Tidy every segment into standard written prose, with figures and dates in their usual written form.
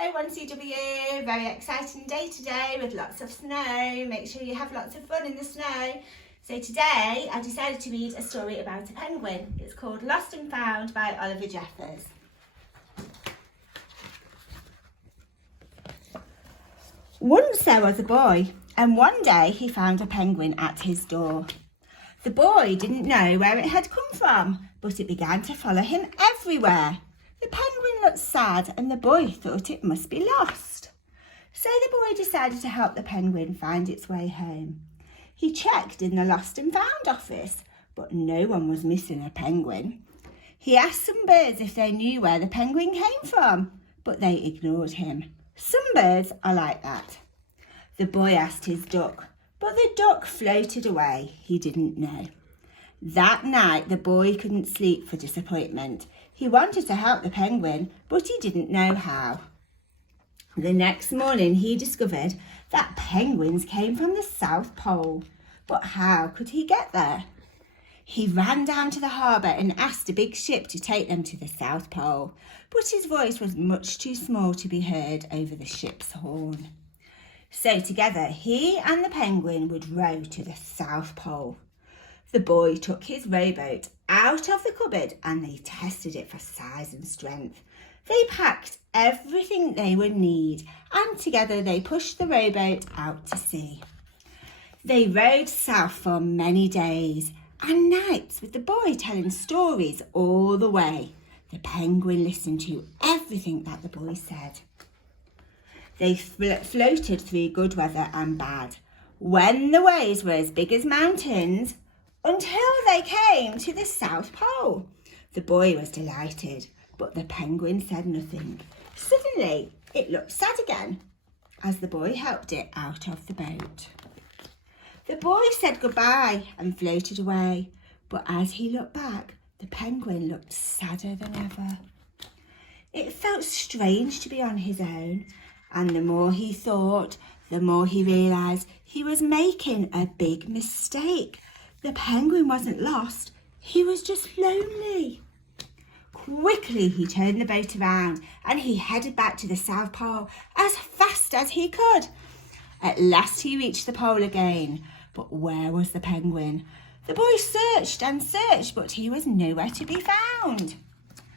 Hello 1CW, very exciting day today with lots of snow. Make sure you have lots of fun in the snow. So today I decided to read a story about a penguin. It's called Lost and Found by Oliver Jeffers. Once there was a boy, and one day he found a penguin at his door. The boy didn't know where it had come from, but it began to follow him everywhere. The penguin looked sad and the boy thought it must be lost. So the boy decided to help the penguin find its way home. He checked in the Lost and Found office, but no one was missing a penguin. He asked some birds if they knew where the penguin came from, but they ignored him. Some birds are like that. The boy asked his duck, but the duck floated away. He didn't know. That night the boy couldn't sleep for disappointment. He wanted to help the penguin, but he didn't know how. The next morning he discovered that penguins came from the South Pole. But how could he get there? He ran down to the harbour and asked a big ship to take them to the South Pole, but his voice was much too small to be heard over the ship's horn. So together he and the penguin would row to the South Pole. The boy took his rowboat out of the cupboard and they tested it for size and strength. They packed everything they would need and together they pushed the rowboat out to sea. They rowed south for many days and nights with the boy telling stories all the way. The penguin listened to everything that the boy said. They floated through good weather and bad, when the waves were as big as mountains, until they came to the South Pole. The boy was delighted, but the penguin said nothing. Suddenly, it looked sad again as the boy helped it out of the boat. The boy said goodbye and floated away, but as he looked back, the penguin looked sadder than ever. It felt strange to be on his own, and the more he thought, the more he realised he was making a big mistake. The penguin wasn't lost, he was just lonely. Quickly he turned the boat around and he headed back to the South Pole as fast as he could. At last he reached the pole again, but where was the penguin? The boy searched and searched, but he was nowhere to be found.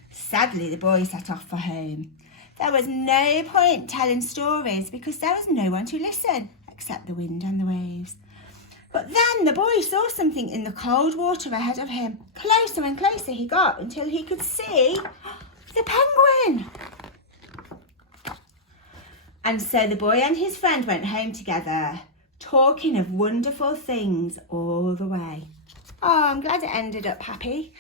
Sadly, the boy set off for home. There was no point telling stories because there was no one to listen except the wind and the waves. But then the boy saw something in the cold water ahead of him. Closer and closer he got until he could see the penguin. And so the boy and his friend went home together, talking of wonderful things all the way. Oh, I'm glad it ended up happy.